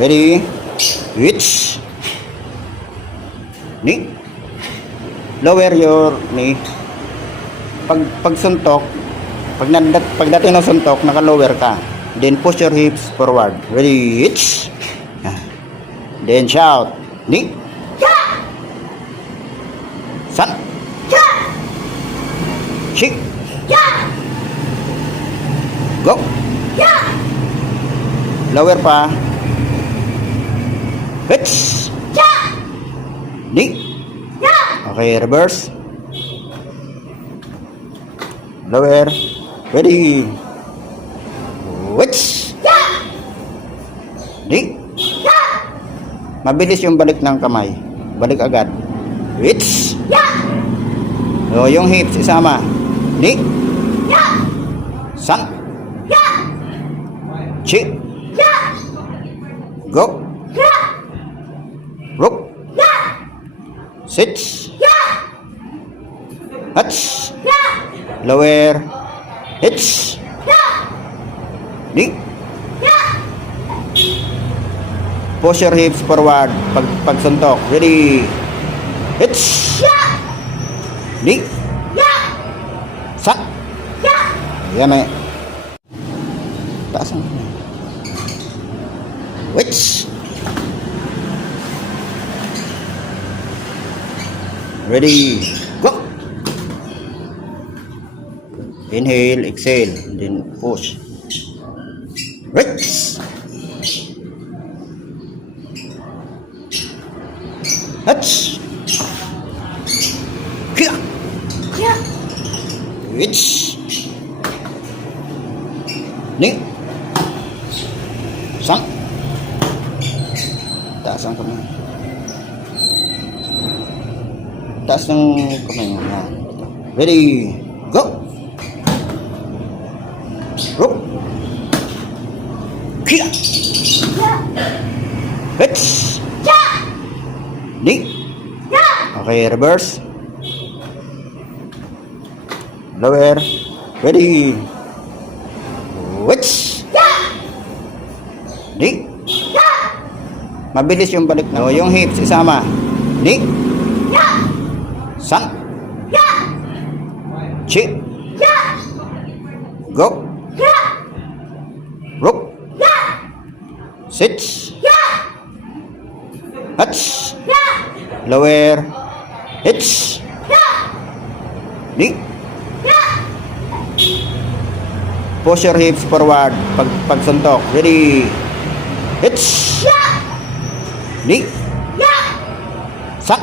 Ready? Which? Knee. Lower your knee. Pag suntok, pagdating ng suntok, naka-lower ka. Then push your hips forward. Ready? Which? Then shout. Knee. San. Shik. Go. Lower pa. Hits. Knee. Okay, reverse. Lower. Ready. Hits. Knee. Mabilis yung balik ng kamay. Balik agad. Hits. So, yung hips isama. Knee. San. Chi. Go. Rook. Sit. Hats. Lower. Hits. Knee. Push your hips forward. Pag suntok. Ready. Hits. Knee. Sa. Yan eh. Taas ang which? Ready. Go. Inhale, exhale, then push. Which? Hats. Kia. Which? Knee. Sang. Taas ang kamay. Taas ng kamay mo. Yan. Ready. Go. Rook. Kia. Hits. Knee. Okay, reverse. Lower. Ready. Which? Knee. Mabilis yung balik na. Yung hips isama. Knee. San. Chi. Go. Rook. Sit. Hats. Lower. Hits. Knee. Push your hips forward. Pag suntok. Ready. Hits. Knee. Sa.